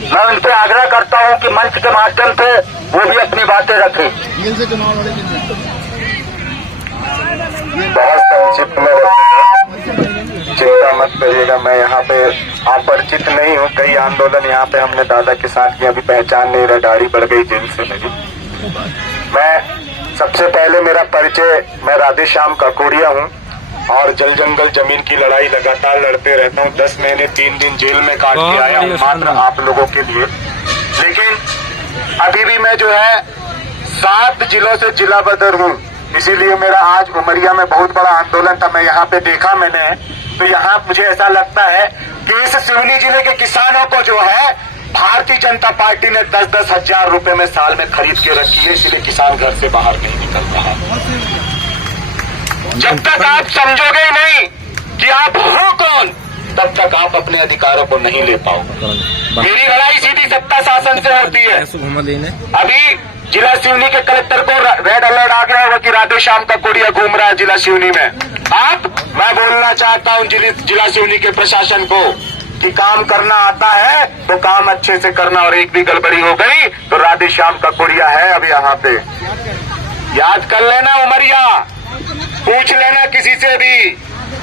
मैं उनसे आग्रह करता हूं कि मंच के माध्यम से वो भी अपनी बातें रखें। बहुत संक्षिप्त में रखूंगा, चिंता मत करिएगा। मैं यहाँ पे अपरिचित नहीं हूँ, कई आंदोलन यहाँ पे हमने दादा के साथ किया, अभी पहचान नहीं रहा, दाढ़ी बढ़ गई जेल से मेरी। मैं सबसे पहले मेरा परिचय, मैं राधेश्याम काकोड़िया हूँ और जल जंगल जमीन की लड़ाई लगातार लड़ते रहता हूँ। 10 महीने 3 दिन जेल में काट के आया हूँ मात्र आप लोगों के लिए। लेकिन अभी भी मैं जो है 7 जिलों से जिला बदर हूँ, इसीलिए मेरा आज उमरिया में बहुत बड़ा आंदोलन था। मैं यहाँ पे देखा मैंने, तो यहाँ मुझे ऐसा लगता है कि इस सिवनी जिले के किसानों को जो है भारतीय जनता पार्टी ने 10-10 हजार रुपए में साल में खरीद के रखी है, इसलिए किसान घर से बाहर नहीं निकलता है। जब तक आप समझोगे ही नहीं कि आप हो कौन, तब तक आप अपने अधिकारों को नहीं ले पाओगे। मेरी लड़ाई सीधी सत्ता शासन से होती है। अभी जिला सिवनी के कलेक्टर को रेड अलर्ट आ गया होगा कि राधेश्याम काकोड़िया घूम रहा है जिला सिवनी में। मैं बोलना चाहता हूं जिला सिवनी के प्रशासन को कि काम करना आता है तो काम अच्छे से करना, और एक भी गड़बड़ी हो गई तो राधेश्याम काकोड़िया है अब यहाँ पे। याद कर लेना उमरिया, पूछ लेना किसी से भी,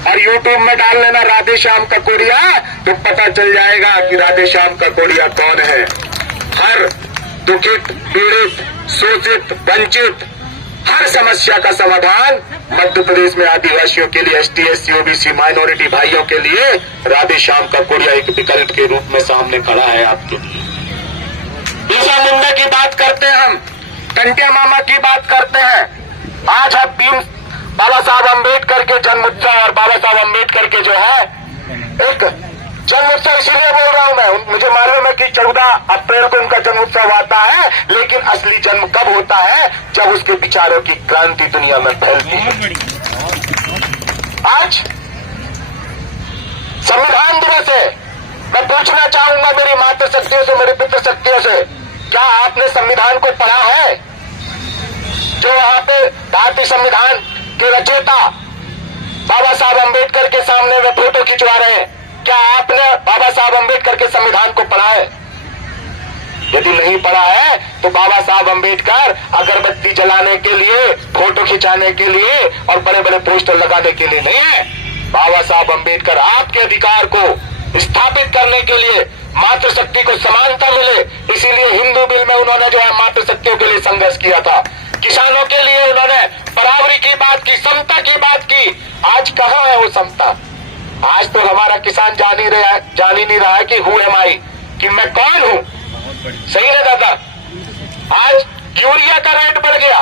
और यूट्यूब में डाल लेना राधेश्याम काकोड़िया, तो पता चल जाएगा कि राधेश्याम काकोड़िया कौन है। हर दुखित, पीड़ित, शोषित, वंचित हर समस्या का समाधान मध्य प्रदेश में आदिवासियों के लिए, ST SC OBC माइनॉरिटी भाइयों के लिए राधेश्याम काकोड़िया एक विकल्प के रूप में सामने खड़ा है आपके लिए। बिरसा मुंडा की बात करते हैं हम, टंटिया मामा की बात करते हैं। आज हम बाबा साहब अम्बेडकर के जन्म उत्सव और बाबा साहब अम्बेडकर के जो है एक जन्म उत्सव इसीलिए बोल रहा हूं मैं, मुझे मालूम है कि 14 अप्रैल को उनका जन्म उत्सव आता है, लेकिन असली जन्म कब होता है? जब उसके विचारों की क्रांति दुनिया में फैलती है। आज संविधान दिवस है, मैं पूछना चाहूंगा मेरी मातृ शक्तियों से, मेरी पितृ शक्तियों से, क्या आपने संविधान को पढ़ा है? जो वहां पे भारतीय संविधान के रचयिता बाबा साहब अम्बेडकर के सामने वे फोटो खिंचवा रहे हैं, क्या आपने बाबा साहब अम्बेडकर के संविधान को पढ़ा है? यदि नहीं पढ़ा है तो बाबा साहब अम्बेडकर अगरबत्ती जलाने के लिए, फोटो खिंचाने के लिए और बड़े बड़े पोस्टर लगाने के लिए नहीं है। बाबा साहब अम्बेडकर आपके अधिकार को स्थापित करने के लिए, मातृशक्ति को समानता मिले, इसीलिए हिंदू बिल में उन्होंने जो है मातृशक्तियों के लिए संघर्ष किया था। किसानों के लिए उन्होंने बराबरी की बात की, समता की बात की। आज कहां है वो समता? आज तो हमारा किसान जान ही नहीं रहा है कि हु एम आई, कि मैं कौन हूं। सही ना दादा? आज यूरिया का रेट बढ़ गया।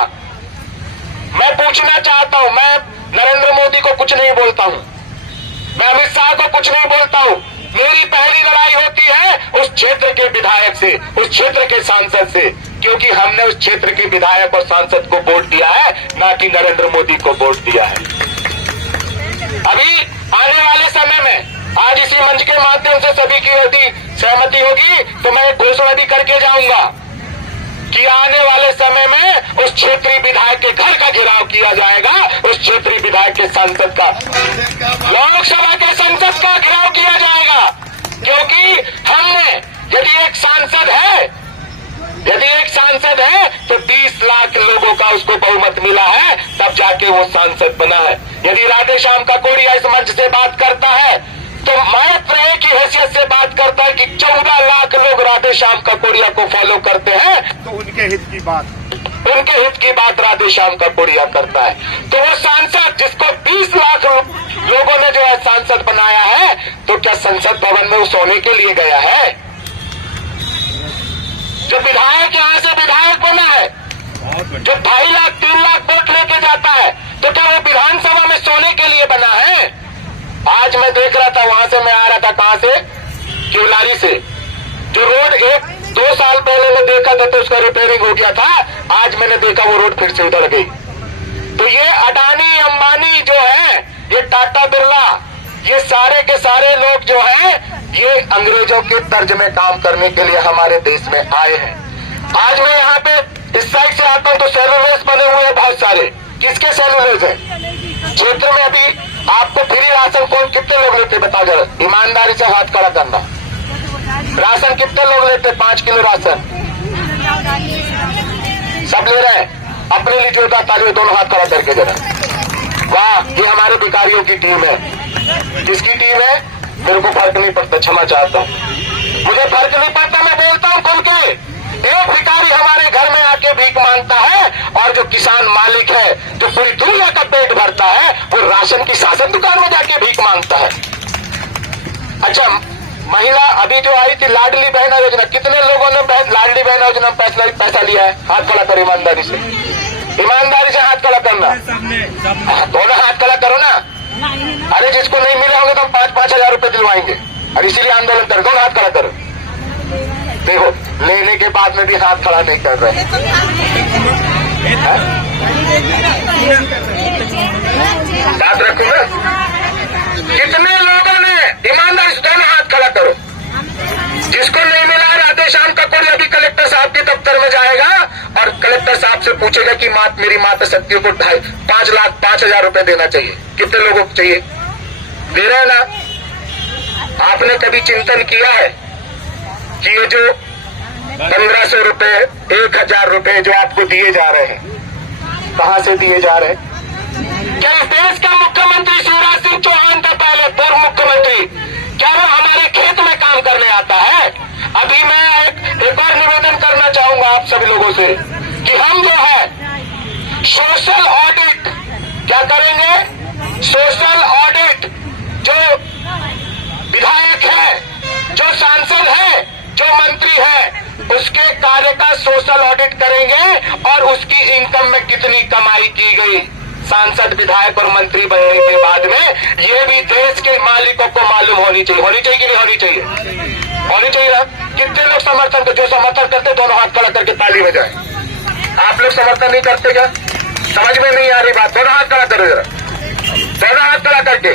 मैं पूछना चाहता हूं, मैं नरेंद्र मोदी को कुछ नहीं बोलता हूं, मैं अमित शाह को कुछ नहीं बोलता हूं। मेरी पहली लड़ाई होती है उस क्षेत्र के विधायक से, उस क्षेत्र के सांसद से, क्योंकि हमने उस क्षेत्र के विधायक और सांसद को वोट दिया है, ना कि नरेंद्र मोदी को वोट दिया है। अभी आने वाले समय में आज इसी मंच के माध्यम से सभी की यदि सहमति होगी तो मैं एक घोषणा भी करके जाऊंगा कि आने वाले समय में उस क्षेत्रीय विधायक के घर का घेराव किया जाएगा, उस क्षेत्रीय विधायक के सांसद का, लोकसभा के सांसद का घेराव किया जाएगा। क्योंकि हमने यदि एक सांसद है तो 20 लाख लोगों का उसको बहुमत मिला है, तब जाके वो सांसद बना है। यदि राधेश्याम काकोड़िया इस मंच से बात करता है तो मात्र एक ही हैसियत से बात करता है कि 14 लाख लोग राधेश्याम काकोड़िया को फॉलो करते हैं, तो उनके हित की बात राधेश्याम काकोड़िया करता है। तो वो सांसद जिसको 20 लाख लोगों ने जो है सांसद बनाया है, तो क्या संसद भवन में वो सोने के लिए गया है? जो विधायक यहाँ से विधायक बना है, जो 2.5 लाख 3 लाख वोट लेके जाता है, तो क्या वो विधानसभा में सोने के लिए बना है? आज मैं देख रहा था, वहां से मैं आ रहा था, कहां से? किवलारी से। जो रोड 1-2 साल पहले मैं देखा था तो उसका रिपेयरिंग हो गया था, आज मैंने देखा वो रोड फिर से उधड़ गई। तो ये अडानी अंबानी जो है, ये टाटा बिरला, ये सारे के सारे लोग जो हैं, ये अंग्रेजों के तर्ज में काम करने के लिए हमारे देश में आए हैं। आज मैं यहाँ पे इस साइड से आता हूँ तो सेलुलोज बने हुए हैं बहुत सारे। किसके सेलुलोज है? क्षेत्र में अभी आपको फ्री राशन कौन कितने लोग लेते बता जरा, ईमानदारी से हाथ खड़ा करना। राशन कितने लोग लेते? 5 किलो राशन सब ले रहे हैं। अपने लिए जोरदार तालियों, दोनों हाथ खड़ा करके जरा। वाह, ये हमारे भिखारियों की टीम है। किसकी टीम है? मेरे को फर्क नहीं पड़ता, क्षमा चाहता हूँ, मुझे फर्क नहीं पड़ता, मैं बोलता हूँ खुल के। एक भिखारी हमारे घर में आके भीख मांगता है, और जो किसान मालिक है, जो पूरी दुनिया का पेट भरता है, वो राशन की शासन दुकान में जाके भीख मांगता है। अच्छा, महिला अभी जो आई थी लाडली बहना योजना, कितने लोगों ने लाडली बहना योजना में पैसा लिया है? हाथ खड़ा करो ईमानदारी से, ईमानदारी से हाथ खड़ा करना। दोनों हाथ खड़ा करो ना। अरे जिसको नहीं मिले होंगे तो हम 5-5 हजार रुपए दिलवाएंगे, और इसीलिए आंदोलन कर। दोनों हाथ खड़ा करो। देखो, लेने के बाद में भी हाथ खड़ा नहीं कर रहे हैं। बात रखो ना। कितने लोगों ने ईमानदारी से दोनों हाथ खड़ा करो। जिसको नहीं मिला राधे श्याम का कोई अभी कलेक्टर साहब के दफ्तर में जाएगा और कलेक्टर साहब से पूछेगा कि मेरी माता शक्तियों को 5,05,000 रुपए देना चाहिए। कितने लोगों को चाहिए? दे रहे हैं ना? आपने कभी चिंतन किया है कि ये जो 1500 रुपए, 1000 रुपए जो आपको दिए जा रहे हैं, कहां से दिए जा रहे हैं? क्या इस देश का मुख्यमंत्री शिवराज सिंह चौहान का पहले पूर्व मुख्यमंत्री, क्या वो हमारे खेत में काम करने आता है? अभी मैं एक और निवेदन करना चाहूंगा आप सभी लोगों से कि हम जो है सोशल ऑडिट क्या करेंगे? सोशल ऑडिट, जो विधायक है, जो सांसद है, जो मंत्री है, उसके कार्य का सोशल ऑडिट करेंगे, और उसकी इनकम में कितनी कमाई की गई सांसद, विधायक और मंत्री बनने के बाद में, ये भी देश के मालिकों को मालूम होनी चाहिए। होनी चाहिए कि नहीं होनी चाहिए? होनी चाहिए ना। कितने लोग समर्थन, जो समर्थन करते दोनों हाथ खड़ा करके ताली बजाएं। आप लोग समर्थन नहीं करते क्या? समझ में नहीं आ रही बात? दोनों हाथ खड़ा करो जरा, दोनों हाथ खड़ा करके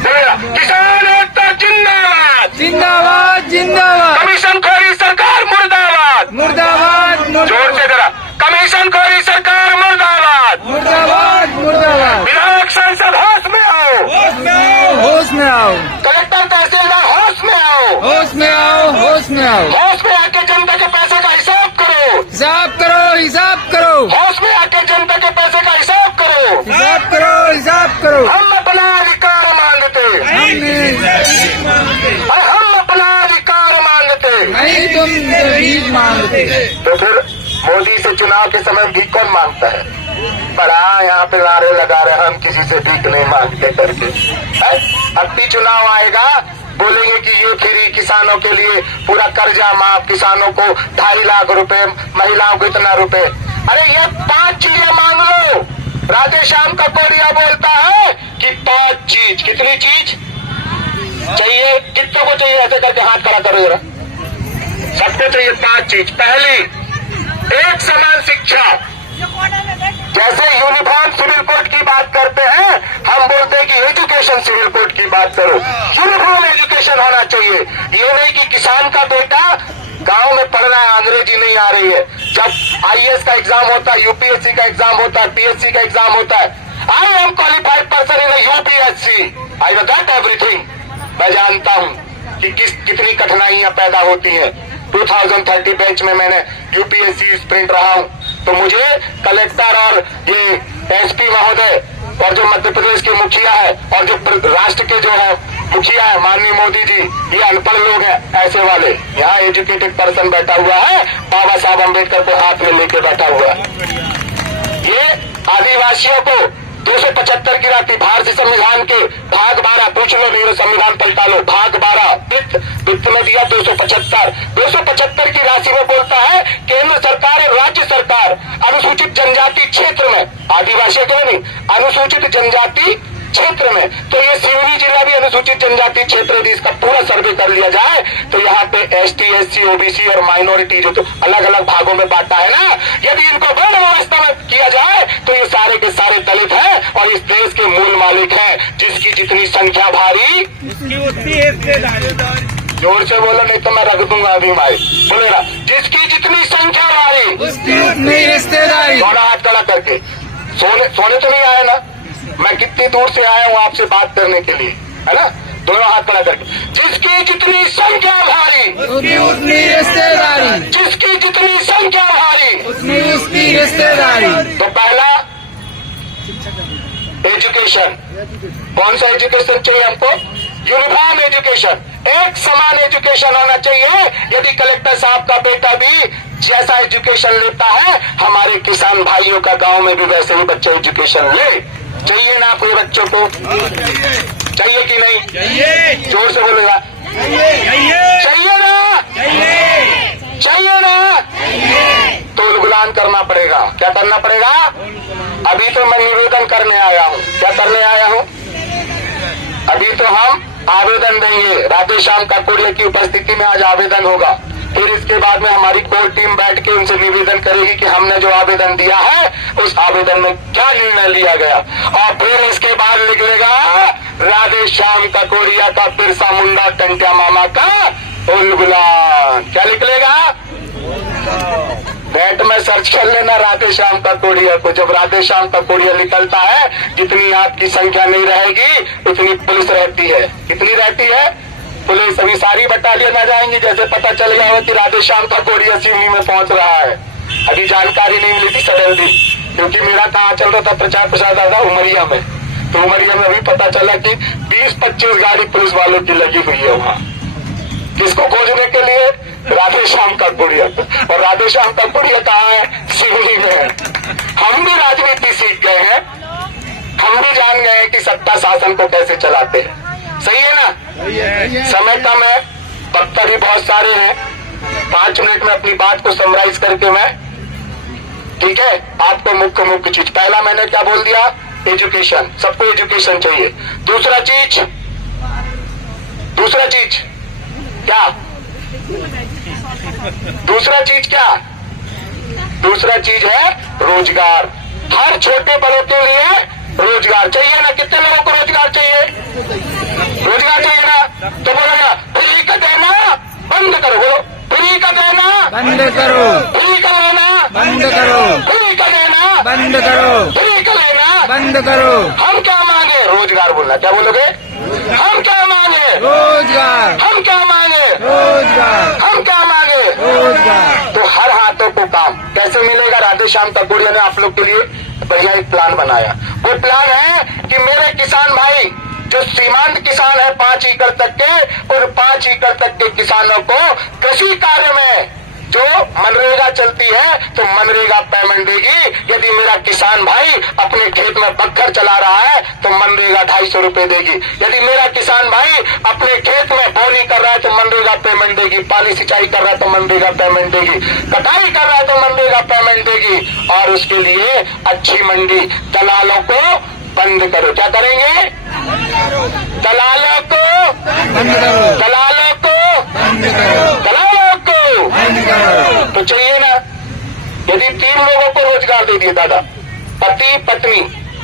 बोलेगा किसान एकता जिंदाबाद, जिंदाबाद जिंदाबाद, कमीशन खोरी सरकार मुर्दाबाद, मुर्दाबाद जोर से जरा, कमीशन खोरी सरकार मुर्दाबाद, मुर्दाबाद मुर्दाबाद। विधायक सांसद होश में आओ, होश में आओ, होश में आओ, कलेक्टर तहसीलदार होश में आओ, होश में आओ, होश में आओ। होश में आके जनता के पैसे का हिसाब करो, हिसाब करो, हिसाब करो, होश में आके जनता के पैसे का हिसाब करो, हिसाब करो, हिसाब करो। हम अपना अधिकार मांगते, और हम अपना अधिकार मांगते, नहीं तुम भीख मांगते। तो फिर मोदी से चुनाव के समय भीख कौन मांगता है? बड़ा यहाँ पे नारे लगा रहे हम किसी से भीख नहीं मांगते करके। अब भी चुनाव आएगा, बोलेंगे कि ये फ्री, किसानों के लिए पूरा कर्जा माफ, किसानों को 2.5 लाख रुपए, महिलाओं को इतना रुपए। अरे ये 5 चीजें मांग लो। राधे श्याम का कोरिया बोलता है कि 5 चीज। कितनी चीज चाहिए? कितनों को चाहिए? ऐसे करके हाथ खड़ा करो जरा। सबको चाहिए 5 चीज। पहली, एक समान शिक्षा। जैसे यूनिफॉर्म सिविल कोड की बात करते हैं, हम बोलते हैं कि एजुकेशन सिविल कोड की बात करो। यूनिफॉर्म एजुकेशन होना चाहिए। ये नहीं कि किसान का बेटा गांव में पढ़ रहा है, अंग्रेजी नहीं आ रही है। जब आईएएस का एग्जाम होता है, यूपीएससी का एग्जाम होता है, पीएससी का एग्जाम होता है, I am qualified person in UPSC, I know that everything. मैं जानता हूं कि कितनी कठिनाइयां पैदा होती हैं। 2030 बैच में मैंने यूपीएससी स्प्रिंट रहा हूं, तो मुझे कलेक्टर और ये एसपी महोदय और जो मध्य प्रदेश के मुखिया है और जो राष्ट्र के जो है मुखिया है माननीय मोदी जी, ये अनपढ़ लोग हैं ऐसे वाले। यहाँ एजुकेटेड पर्सन बैठा हुआ है, बाबा साहब अम्बेडकर को हाथ में लेके बैठा हुआ है। ये आदिवासियों को 275 की राशि भारतीय संविधान के भाग 12, पूछ लो, नहीं संविधान पलटा लो, भाग 12 वित्त में दिया 275 की राशि में बोलता है केंद्र सरकार और राज्य सरकार अनुसूचित जनजाति क्षेत्र में, आदिवासियों के नहीं, अनुसूचित जनजाति क्षेत्र में, तो ये सिवनी जिला भी अनुसूचित जनजाति क्षेत्र है। इसका पूरा सर्वे कर लिया जाए तो यहाँ पे एसटी, एससी, ओबीसी और माइनॉरिटी जो तो अलग अलग भागों में बांटा है ना, यदि इनको वर्ण व्यवस्था में किया जाए तो ये सारे के सारे दलित हैं और इस देश के मूल मालिक हैं। जिसकी जितनी संख्या भारी, जोर से बोलो नहीं तो मैं रख दूंगा अभी माई, बोलेगा जिसकी जितनी संख्या भारी उसकी उतनी रिश्तेदारी। दोनों हाथ खड़ा करके। सोने तो नहीं आया ना, मैं कितनी दूर से आया हूँ आपसे बात करने के लिए, है ना। दोनों हाथ खड़ा करके, जिसकी जितनी संख्या भारी उतनी रिश्तेदारी, जिसकी जितनी संख्या भारी। उतनी उसकी रिश्तेदारी। तो पहला एजुकेशन, कौन सा एजुकेशन चाहिए हमको? यूनिफॉर्म एजुकेशन, एक समान एजुकेशन होना चाहिए। यदि कलेक्टर साहब का बेटा भी जैसा एजुकेशन लेता है, हमारे किसान भाइयों का गांव में भी वैसे ही बच्चे एजुकेशन ले। चाहिए ना आपके बच्चों को? चाहिए कि नहीं? चाहिए। जोर से बोलेगा। चाहिए ना? चाहिए ना? तो उलगुलान करना पड़ेगा। क्या करना पड़ेगा? अभी तो मैं निवेदन करने आया हूँ। क्या करने आया हूँ? अभी तो हम आवेदन देंगे। राधेश्याम काकोड़िया की उपस्थिति में आज आवेदन होगा। फिर इसके बाद में हमारी कोर टीम बैठ के उनसे निवेदन करेगी कि हमने जो आवेदन दिया है उस आवेदन में क्या निर्णय लिया गया, और फिर इसके बाद निकलेगा राधेश्याम काकोड़िया का बिरसा मुंडा टंटिया मामा का उलगुलान। क्या निकलेगा? नेट में सर्च कर लेना राधेश्याम काकोड़िया को। जब राधेश्याम काकोड़िया निकलता है, जितनी आपकी संख्या नहीं रहेगी उतनी पुलिस रहती है। कितनी रहती है पुलिस? अभी सारी बटालियन आ जाएंगी जैसे पता चल गया हो कि राधेश्याम काकोड़िया सिवनी में पहुंच रहा है। अभी जानकारी नहीं मिली थी सडनली, क्योंकि मेरा कहाँ चल रहा था प्रचार प्रसार दादा उमरिया में। तो उमरिया में अभी पता चला कि 20-25 गाड़ी पुलिस वालों की लगी हुई है वहाँ। किसको खोजने के लिए? राधेश्याम काकोड़िया। और राधेश्याम काकोड़िया कहाँ है? सिवनी में है। हम भी राजनीति सीख गए हैं, हम भी जान गए हैं कि सत्ता शासन को कैसे चलाते हैं। सही है ना? समय कम है, वक्ता भी बहुत सारे हैं। 5 मिनट में अपनी बात को समराइज करके मैं, ठीक है, आपको मुख्य चीज, पहला मैंने क्या बोल दिया? एजुकेशन, सबको एजुकेशन चाहिए। दूसरा चीज क्या? दूसरा चीज है रोजगार। हर छोटे बड़ों के लिए रोजगार चाहिए ना? कितने लोगों को रोजगार चाहिए? रोजगार चाहिए ना? तो बोलो ना, फ्री का देना बंद करो। बोलो, फ्री का देना बंद करो, फ्री का लेना बंद करो, फ्री का देना बंद करो, फ्री का लेना बंद करो। हम क्या मांगे? रोजगार बोलना। क्या बोलोगे? हम क्या मांगे? रोजगार, हम क्या मांगे? रोजगार, हम क्या मांगे? रोजगार। तो हर हाथों को काम कैसे मिलेगा? राधेश्याम काकोड़िया ने आप लोग के लिए बढ़िया एक प्लान बनाया। वो प्लान है कि मेरे किसान भाई जो सीमांत किसान है 5 एकड़ तक के, उन 5 एकड़ तक के किसानों को कृषि कार्य में जो मनरेगा चलती है तो मनरेगा पेमेंट देगी। यदि मेरा किसान भाई अपने खेत में बखर चला रहा है तो मनरेगा 250 रुपए देगी। यदि मेरा किसान भाई अपने खेत में बोनी कर रहा है तो मनरेगा पेमेंट देगी। पानी सिंचाई कर रहा है तो मनरेगा पेमेंट देगी। कटाई कर रहा है तो मनरेगा पेमेंट देगी। और उसके लिए अच्छी मंडी, दलालों को बंद करो। क्या करेंगे? दलालों को बंद करो, दलालों को बंद करो, दलालों को बंद करो। तो चाहिए ना? यदि 3 लोगों को रोजगार दे दिए दादा, पति पत्नी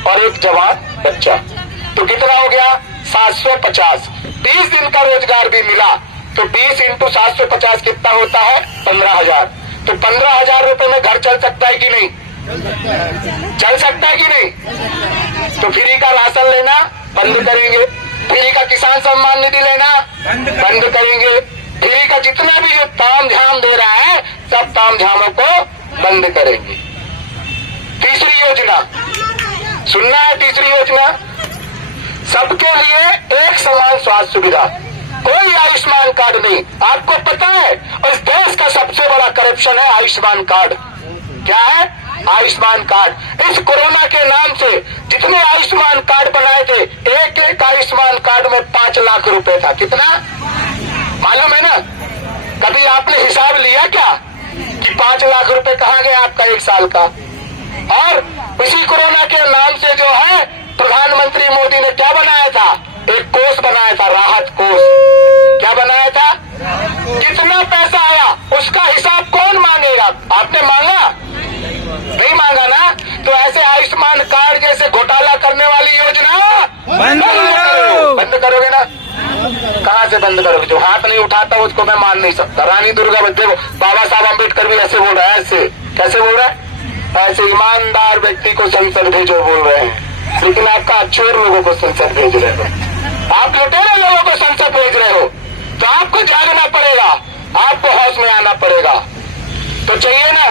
और एक जवान बच्चा, तो कितना हो गया? 750। 20 दिन का रोजगार भी मिला तो 20 × 750 कितना होता है? 15,000। तो 15,000 रुपए में घर चल सकता है कि नहीं? चल सकता है कि नहीं? तो फ्री का राशन लेना बंद करेंगे, फ्री का किसान सम्मान निधि लेना बंद करेंगे, फ्री का जितना भी जो ताम झाम दे रहा है सब ताम झामों को बंद करेंगे। तीसरी योजना सुनना है। तीसरी योजना, सबके लिए एक समान स्वास्थ्य सुविधा, कोई आयुष्मान कार्ड नहीं। आपको पता है इस देश का सबसे बड़ा करप्शन है आयुष्मान कार्ड। क्या है? आयुष्मान कार्ड। इस कोरोना के नाम से जितने आयुष्मान कार्ड बनाए थे, एक आयुष्मान कार्ड में 5 लाख रुपए था। कितना मालूम है ना? कभी आपने हिसाब लिया क्या कि 5 लाख रुपए कहाँ गए आपका 1 साल का? और इसी कोरोना के नाम से जो है प्रधानमंत्री मोदी ने क्या बनाया था? एक कोष बनाया था, राहत कोष। क्या बनाया था? कितना पैसा आया उसका हिसाब कौन मांगेगा? आपने मांगा? नहीं मांगा ना? तो ऐसे आयुष्मान कार्ड जैसे घोटाला करने वाली योजना बंद करो। बंद करोगे ना? कहाँ से बंद करोगे? जो हाथ नहीं उठाता उसको मैं मान नहीं सकता। रानी दुर्गा देखो, बाबा साहब अम्बेडकर भी ऐसे बोल रहा है। ऐसे कैसे बोल रहा है? ऐसे ईमानदार व्यक्ति को संसद भेजो बोल रहे हैं, लेकिन आपका चोर लोगों को संसद भेज रहे हो, आप लुटेरे लोगों को संसद भेज रहे हो। तो आपको जागना पड़ेगा, आपको जाना पड़ेगा। तो चाहिए ना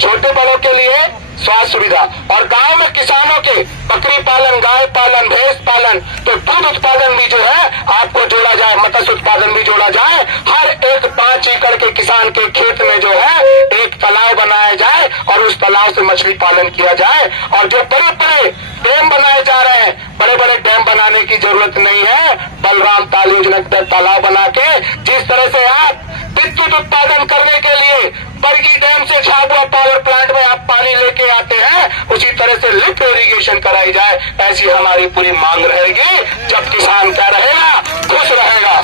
छोटे बड़ों के लिए स्वास्थ्य सुविधा, और गांव में किसानों के बकरी पालन, गाय पालन, भैंस पालन, तो दूध उत्पादन भी जो है आपको जोड़ा जाए, मत्स्य उत्पादन भी जोड़ा जाए। हर एक 5 एकड़ के किसान के खेत में जो है एक तालाब बनाया जाए और उस तालाब से मछली पालन किया जाए। और जो बड़े बड़े डैम बनाए जा रहे हैं, बड़े बड़े डैम बनाने की जरूरत नहीं है। बलराम ताल योजना के तहत तालाब बना के जिस तरह से आप विद्युत उत्पादन करने के लिए बरगी डैम से झाबुआ पावर प्लांट में आप पानी लेके आते हैं, उसी तरह से लिफ्ट इरिगेशन कराई जाए। ऐसी हमारी पूरी मांग रहेगी। जब किसान क्या रहेगा, खुश रहेगा।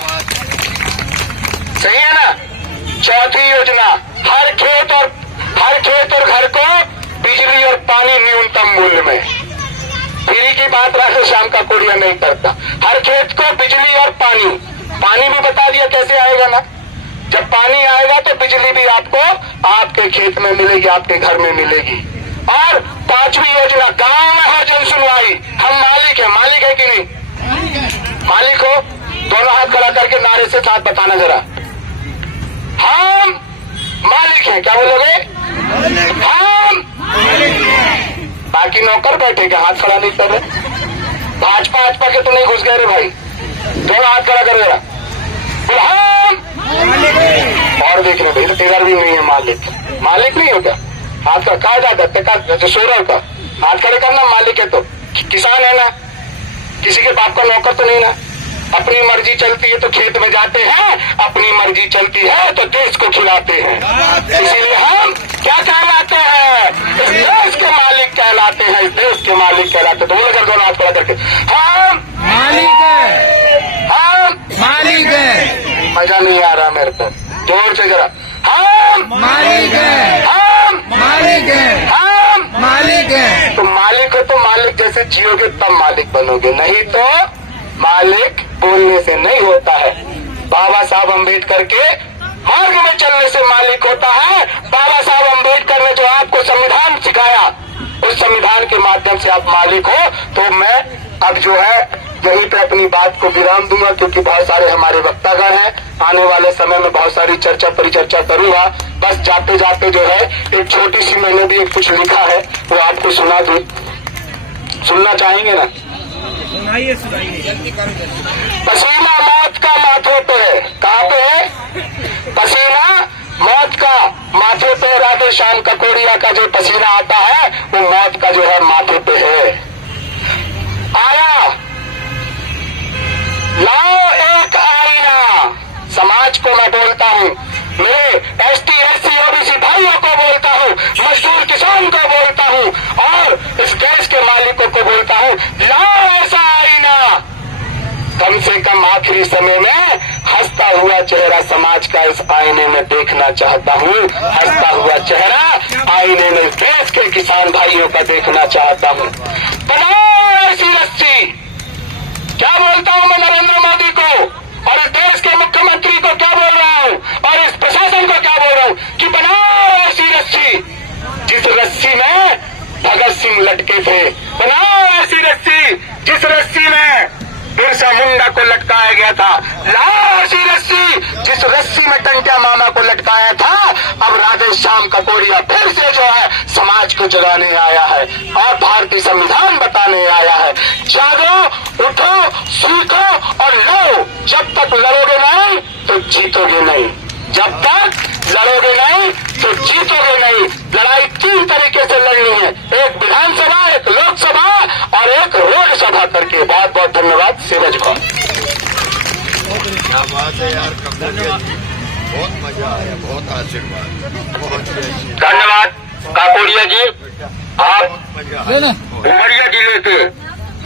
सही है ना। चौथी योजना, हर खेत और घर को बिजली और पानी न्यूनतम मूल्य में। फ्री की बात राधे श्याम का कोरिया नहीं करता। हर खेत को बिजली और पानी भी बता दिया कैसे आएगा ना। जब पानी आएगा तो बिजली भी आपको आपके खेत में मिलेगी, आपके घर में मिलेगी। और 5वीं योजना, गांव में हो जन सुनवाई। हम मालिक है कि नहीं? मालिक हो, दोनों हाथ खड़ा करके नारे से साथ बताना जरा। हम मालिक हैं। क्या बोलोगे? हम बाकी नौकर बैठे क्या हाथ खड़ा नहीं कर रहे? भाजपा के तो नहीं घुस गए रे भाई, दोनों हाथ खड़ा कर जरा। हम और देखने भाई, तेरा भी नहीं है मालिक नहीं हो क्या? हाथ का कहा जाता है सोलर का हाथ खड़े करना। मालिक है तो किसान है ना, किसी के बाप का नौकर तो नहीं ना। अपनी मर्जी चलती है तो खेत में जाते हैं, अपनी मर्जी चलती है तो देश को खिलाते हैं। इसीलिए हम क्या कहलाते हैं? इस देश के मालिक कहलाते हैं, इस देश के मालिक कहलाते हैं। तो बोले दोनों हाथ खड़ा करके, हम मालिक है, हम मालिक है। मजा नहीं आ रहा मेरे को, जोर से जरा। हम मालिक है, हम मालिक है, हम मालिक है। तो मालिक हो तो मालिक जैसे जियोगे तब मालिक बनोगे, नहीं तो मालिक बोलने से नहीं होता है। बाबा साहब अम्बेडकर के मार्ग में चलने से मालिक होता है। बाबा साहब अम्बेडकर ने जो आपको संविधान सिखाया, उस संविधान के माध्यम से आप मालिक हो। तो मैं अब जो है यहीं पे अपनी बात को विराम दूंगा, क्योंकि बहुत सारे हमारे वक्तागण हैं। आने वाले समय में बहुत सारी चर्चा परिचर्चा करूंगा। बस जाते जाते जो है एक छोटी सी मैंने भी एक कुछ लिखा है, वो आपको सुना दूं। सुनना चाहेंगे ना? सुनाइए जल्दी करो जल्दी। पसीना मौत का माथे पे है। कहाँ पे है? पसीना मौत का माथे पे। राधे श्याम ककोरिया का जो पसीना आता है वो मौत का जो है माथे पे है। आया, लाओ एक आईना। समाज को मैं बोलता हूँ, मेरे ST SC OBC भाइयों को बोलता हूँ, मजदूर किसान को बोलता हूँ, और इस देश के मालिकों को बोलता हूँ, लाओ ऐसा आईना। कम से कम आखिरी समय में हंसता हुआ चेहरा समाज का इस आईने में देखना चाहता हूँ। हंसता हुआ चेहरा आईने में देश के किसान भाइयों का देखना चाहता हूँ। बनाओ ऐसी रस्सी। क्या बोलता हूँ मैं नरेंद्र मोदी को, और इस देश के मुख्यमंत्री को क्या बोल रहा हूँ, और इस प्रशासन को क्या बोल रहा हूँ कि बनाओ ऐसी रस्सी जिस रस्सी में भगत सिंह लटके थे। बनाओ ऐसी रस्सी जिस रस्सी में बिरसा मुंडा को लटकाया गया था। लाओ ऐसी रस्सी जिस रस्सी में टंट्या मामा को लटकाया था। अब राधे श्याम ककोरिया फिर से जो है समाज को जगाने आया है और भारतीय संविधान बताने आया है। जागो, उठो, सीखो और लड़ो। जब तक लड़ोगे नहीं तो जीतोगे नहीं। जब तक लड़ोगे नहीं तो जीतोगे नहीं। लड़ाई 3 तरीके से लड़नी है, एक विधानसभा, एक लोकसभा और एक रोड सभा करके। बहुत बहुत धन्यवाद। सूरज को क्या बात है यार, बहुत मजा आया, बहुत आशीर्वाद, बहुत ही अच्छी। धन्यवाद काकोरिया जी। आप लेना उमरिया जिले के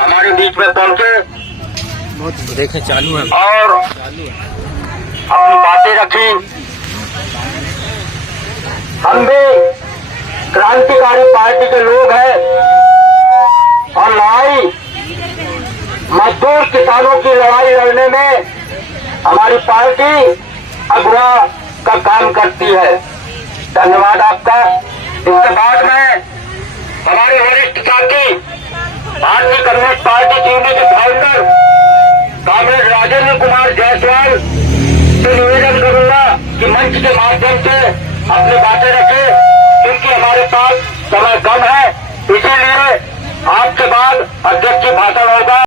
हमारे बीच में पहुंचे देखे चालू है और हम बातें रखी। हम भी क्रांतिकारी पार्टी के लोग हैं और लड़ाई मजदूर किसानों की लड़ाई लड़ने में हमारी पार्टी अगुवा का काम करती है। धन्यवाद आपका। इसके बाद में हमारे वरिष्ठ साथी भारतीय कम्युनिस्ट पार्टी चीनी के फाउंडर कॉमरेड राजेंद्र कुमार जायसवाल से निवेदन करूंगा कि मंच के माध्यम से अपनी बातें रखें, क्योंकि हमारे पास समय कम है। इसीलिए आपके बाद अध्यक्ष भाषण होगा।